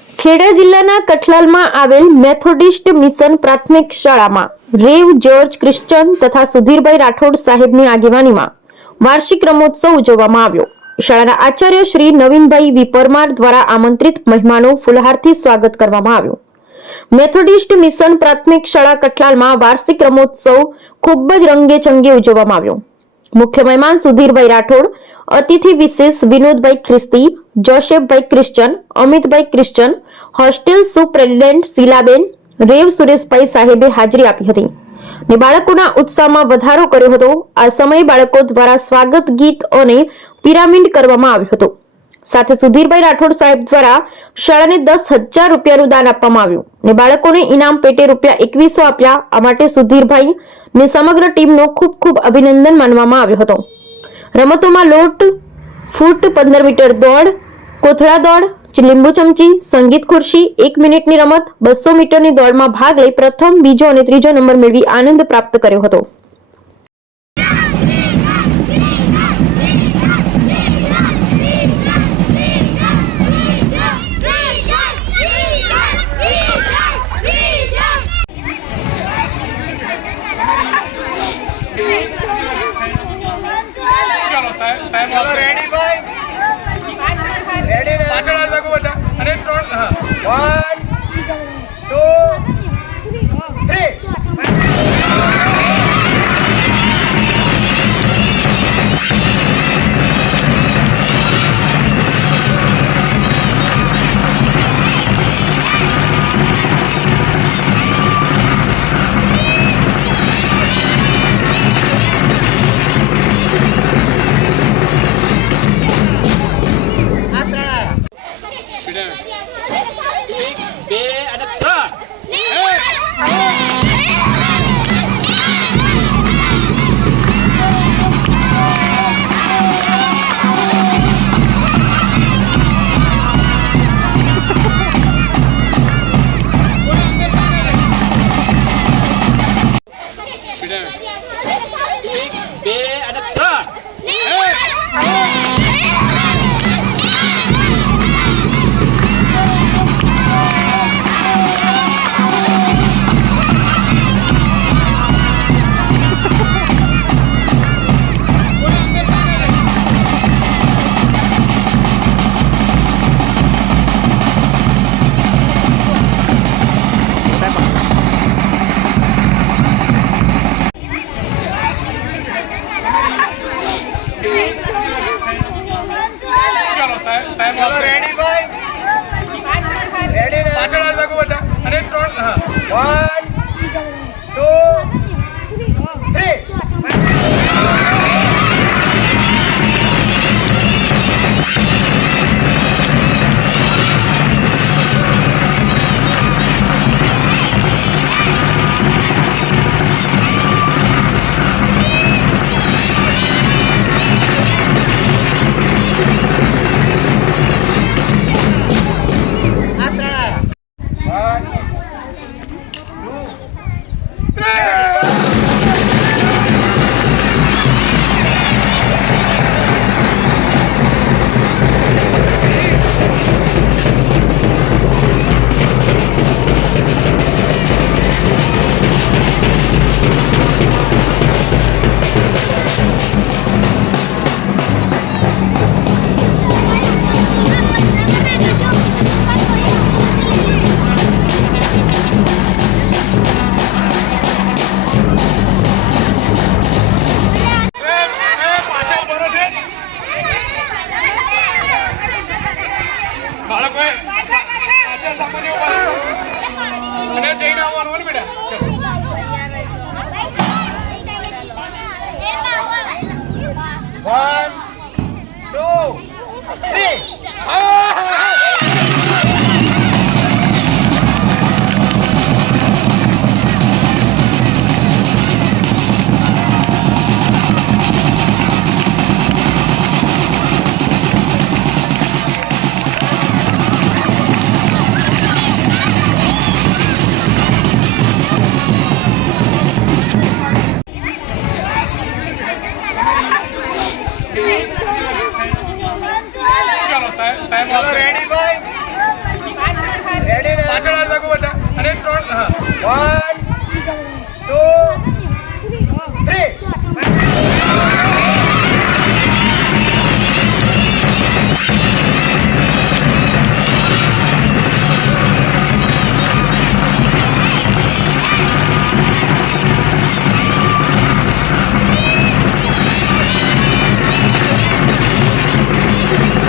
ખેડા જિલ્લાના કઠલાલમાં આવેલ Methodist mission પ્રાથમિક શાળામાં રેવ જ્યોર્જ ક્રિશ્ચન તથા સુધીરભાઈ રાઠોડ સાહેબની આગેવાનીમાં વાર્ષિક રમોત્સવ ઉજવવામાં આવ્યો। શાળાના આચાર્ય શ્રી નવીનભાઈ વી પરમાર દ્વારા આમંત્રિત મહેમાનો ફૂલહારથી સ્વાગત કરવામાં આવ્યું। મેથોડિસ્ટ મિશન પ્રાથમિક શાળા કઠલાલમાં વાર્ષિક રમોત્સવ ખૂબ જ રંગેચંગે ઉજવવામાં આવ્યો। મુખ્ય મહેમાન સુધીરભાઈ રાઠોડ, અતિથિ વિશેષ વિનોદભાઈ ખ્રિસ્તી, જોસેફભાઈ ક્રિશ્ચન, અમિતભાઈ ક્રિશ્ચન, હોસ્ટેલ સુપ્રેસિડેન્ટ શીલાબેન, રેવ સુરેશભાઈ સાહેબે હાજરી આપી હતી ને બાળકોના ઉત્સાહમાં વધારો કર્યો હતો। આ સમયે બાળકો દ્વારા સ્વાગત ગીત અને પિરામિડ કરવામાં આવ્યું હતું। સાથે સુધીરભાઈ રાઠોડ સાહેબ દ્વારા શાળાને 10,000 રૂપિયાનું દાન આપવામાં આવ્યું ને બાળકોને ઇનામ પેટે ₹2100 આપ્યા। આ માટે સુધીરભાઈ ને સમગ્ર ટીમનો ખૂબ ખૂબ અભિનંદન માનવામાં આવ્યો હતો। રમતોમાં લોટ, ફૂટ, 15 મીટર દોડ, કોથળા દોડ, લીંબુ ચમચી, સંગીત ખુરશી, 1 મિનિટની રમત, 200 મીટરની દોડમાં ભાગ લઈ પ્રથમ, બીજો અને ત્રીજો નંબર મેળવી આનંદ પ્રાપ્ત કર્યો હતો। અને 1, 2, 3 3 હા. 1 2